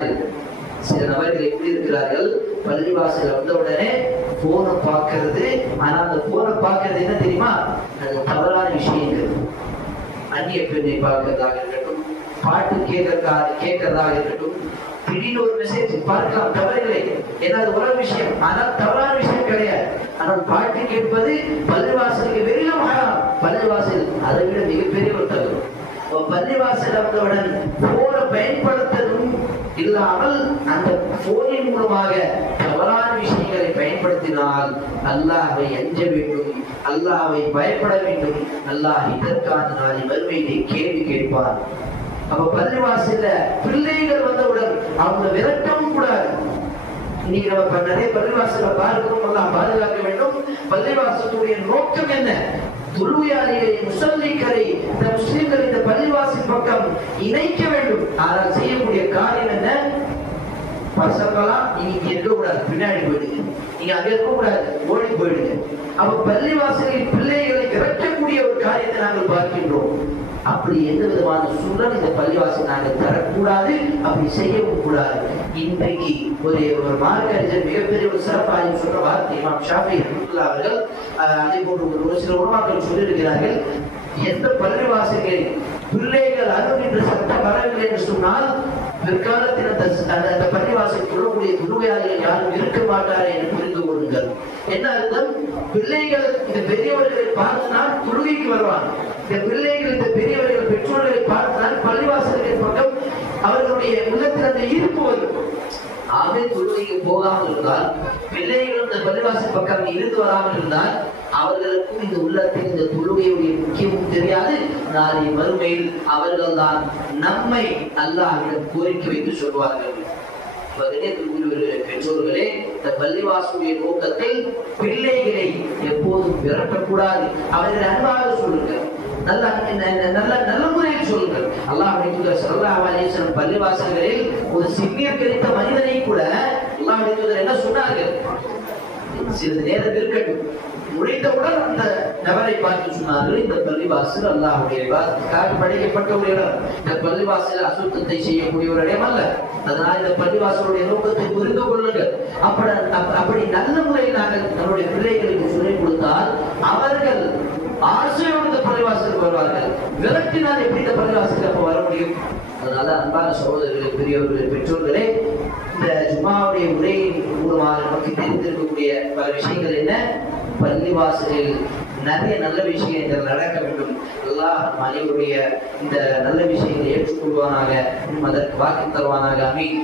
சில நபர்கள் எப்படி இருக்கிறார்கள், பள்ளிவாசல் வந்த உடனே போனை பார்க்கறது. ஆனா அந்த போனை பார்க்கறது என்ன தெரியுமா, அது தவறான விஷயங்கள். அந்நிய பெண்ணை பார்க்கறதாக இருக்கட்டும், பாட்டு கேட்கறதாக இருக்கட்டும், திடீர்னு ஒரு மெசேஜ் பார்க்கலாம், தவறில்லை, ஏதாவது ஒரு விஷயம், ஆனால் தவறான விஷயம் கிடையாது. ஆனால் பாட்டு கேட்பது பள்ளிவாசலுக்கு வெளியிலும் ஆகலாம். பள்ளிவாசல் அதை விட மிகப்பெரிய ஒரு தவறு. பள்ளிவாசல் வந்தவுடன் போனை பயன்படுத்ததும் இல்லாமல் அந்த போனின் மூலமாக தவறான விஷயங்களை பயன்படுத்தினால் அல்லாஹ்வை அஞ்ச வேண்டும், அல்லாஹ்வை பயப்பட வேண்டும். அல்லாஹ் இதற்கான நாளை மறுமையிலே கேள்வி கேட்பார். அப்ப பள்ளிவாசல்ல பிள்ளைகள் வந்தவுடன் அவங்க விரட்டவும் கூடாது. இன்னைக்கு நம்ம நிறைய பள்ளிவாசல பார்க்கிறோம், அல்லாஹ் பாதுகாக்க வேண்டும். பள்ளிவாசலுடைய நோக்கம் என்ன? தொழுகையாளிகளை, முஸல்லிகளை, இந்த முஸ்லிம்கள் இந்த பள்ளிவாசல் பக்கம் இணைக்க வேண்டும். ஆனால் செய்யக்கூடிய காரியம் என்ன? பசங்களாம் நீங்க இருக்க கூடாது, பின்னாடி போயிடுங்க, நீங்க அங்க இருக்க கூடாது, ஓடி போயிடுங்க. அப்ப பள்ளிவாசலில் பிள்ளைகளை விரட்டக்கூடிய ஒரு காரியத்தை நாங்கள் பார்க்கின்றோம். அப்படி எந்த விதமான சூழல் இந்த பள்ளிவாசல் நாங்கள் தரக்கூடாது, அப்படி செய்யவும் கூடாது. இன்றைக்கு ஒரு மார்க்க அறிஞர், மிகப்பெரிய ஒரு சிறப்பாக சொல்ற வார்த்தை இமாம் ஷாஃபி ரஹ்மத்துல்லாஹி அவர்கள், அதே போன்று ஒரு சில உலமாக்கள் சொல்லியிருக்கிறார்கள், எந்த பள்ளிவாசல்களில் பிள்ளைகள் அருகின்ற சட்டம் வரவில்லை என்று சொன்னால் பிற்காலத்தில் அந்த பள்ளிவாசல் சொல்லக்கூடிய தொழுகையாளிகள் யாரும் இருக்க மாட்டார்கள் என்று புரிந்து கொள்ளுங்கள். என்ன அர்த்தம்? பிள்ளைகள் இந்த பெரியவர்களை பார்த்துனால் தொழுகைக்கு வருவாங்க. இந்த பிள்ளைகள் இந்த பெரியவர்கள் பெற்றோர்களை பார்த்தால் பள்ளிவாசல்களின் பக்கம் அவர்களுடைய உள்ளத்தில் அந்த ஈர்ப்பு வரும். ஆமே தொழுகைக்கு போகாமல் இருந்தால், பிள்ளைகள் இந்த பள்ளிவாசல் பக்கம் இருந்து வராமல் இருந்தால், அவர்களுக்கும் இந்த உள்ளத்தில் இந்த தொழுகையுடைய முக்கியமும் தெரியாது. நாளை மறுமையில் அவர்கள் தான் நம்மை அல்லாஹ்விடம் கோரிக்கை வைத்து சொல்வார்கள். பெற்றோர்களே, இந்த பள்ளிவாசலுடைய நோக்கத்தில் பிள்ளைகளை எப்போதும் விரட்டக்கூடாது. அவர்களை அன்பாக சொல்லுங்கள், நல்ல முறையில் சொல்லுங்கள். அல்லாஹ்வுடைய தூதர் ஸல்லல்லாஹு அலைஹி வஸல்லம் பள்ளிவாசல்களில் ஒரு சிறுநீர் கழித்த மனிதனை கூட அல்லாஹ்வுடைய தூதர் என்ன சொன்னார்கள்? சிறிது நேரம் இருக்கட்டும், முடிந்தவுடன் அந்த நபரை பார்த்து சொன்னார்கள், இந்த பள்ளிவாசல் அல்லாஹ்வுடைய இபாதத்துக்காக படைக்கப்பட்ட ஒரு இடம். இந்த பள்ளிவாசல் அசுத்தத்தை செய்யக்கூடிய ஒரு இடம் அல்ல. அதனால் இந்த பள்ளிவாசலுடைய நோக்கத்தை புரிந்து கொள்ளுங்கள். அப்படி நல்ல முறையில் நாங்கள் நம்முடைய பிள்ளைகளுக்கு சொல்லிக் கொடுத்தால் அவர்கள் ஆசையோடு இந்த பள்ளிவாசலுக்கு வருவார்கள். விரட்டினால் எப்படி இந்த பள்ளிவாசலுக்கு அப்ப வர முடியும்? அதனால அன்பான சகோதரர்களே, பெரியவர்களே, பெற்றோர்களே, இந்த ஜும்மாவுடைய உரையின் மூலமாக நமக்கு தெரிந்திருக்கக்கூடிய பல விஷயங்கள் என்ன? பள்ளிவாசலில் நிறைய நல்ல விஷயங்கள் நடக்க வேண்டும். அல்லாஹ் அனைவருடைய இந்த நல்ல விஷயங்களை ஏற்றுக்கொள்வானாக, அதற்கு வாக்கு தருவானாக. ஆமீன்.